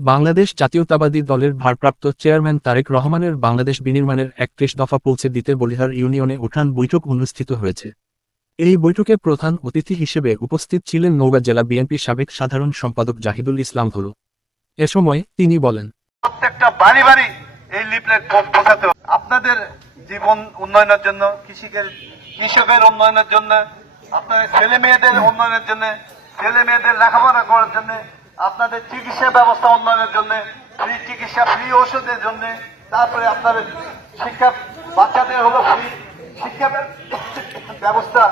বাংলাদেশ জাতীয়তাবাদী দলের ভারপ্রাপ্ত চেয়ারম্যান তারেক রহমানের বাংলাদেশ বিনির্মাণের একত্রিশ দফা পৌঁছে দিতে বলিহার ইউনিয়নে উঠান বৈঠক অনুষ্ঠিত হয়েছে। এই বৈঠকে প্রধান অতিথি হিসেবে উপস্থিত ছিলেন নওগাঁ জেলা বিএনপির সাবেক সাধারণ সম্পাদক জাহিদুল ইসলাম ধরু এ সময় তিনি বলেন, প্রত্যেকটা বাড়ি বাড়ি এই লিফলেট পৌঁছাতে আপনাদের জীবন উন্নয়নের জন্য, কৃষিকের কৃষকের উন্নয়নের জন্য, আপনাদের ছেলে মেয়েদের উন্নয়নের জন্য, ছেলে মেয়েদের লেখাপড়া করার জন্য আপনাদের চিকিৎসা ব্যবস্থা উন্নয়নের জন্য ফ্রি চিকিৎসা ফ্রি ওষুধের জন্য তারপরে আপনাদের শিক্ষা বাচ্চাদের হলো ফ্রি শিক্ষা ব্যবস্থা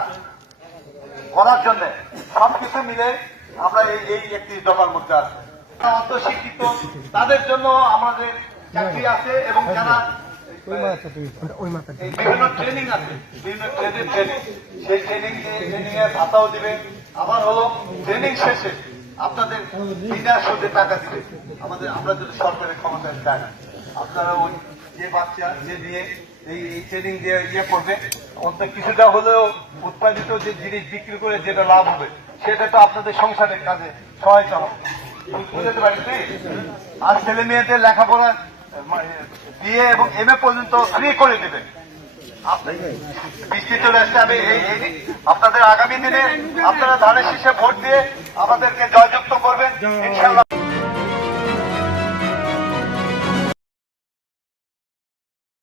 করার জন্য। সবকিছু মিলে আমরা এই এই একটি দফার মধ্যে আছি। অত শিক্ষিত তাদের জন্য আমাদের চাকরি আছে এবং যারা বিভিন্ন ট্রেনিং আছে বিভিন্ন ট্রেনিং ট্রেনিং সেই ট্রেনিং ট্রেনিং এর ভাতাও দিবে। আবার হলো ট্রেনিং শেষে আপনাদের বিনা সুদে টাকা দিবে। আমাদের আমরা যদি সরকারের ক্ষমতায় যাই, আপনারা ওই যে বাচ্চা, যে নিয়ে এই ট্রেনিং দিয়ে ইয়ে করবে, অন্তত কিছুটা হলেও উৎপাদিত যে জিনিস বিক্রি করে যেটা লাভ হবে, সেটা তো আপনাদের সংসারের কাজে সহায়তা হবে। বুঝতে পারছি আর ছেলে মেয়েদের লেখাপড়া দিয়ে এবং এম এ পর্যন্ত ফ্রি করে আপনি বৃষ্টি চলে আসছে আমি এই আপনাদের আগামী দিনে আপনারা ধানের শীষে ভোট দিয়ে আমাদেরকে জয়যুক্ত করবেন।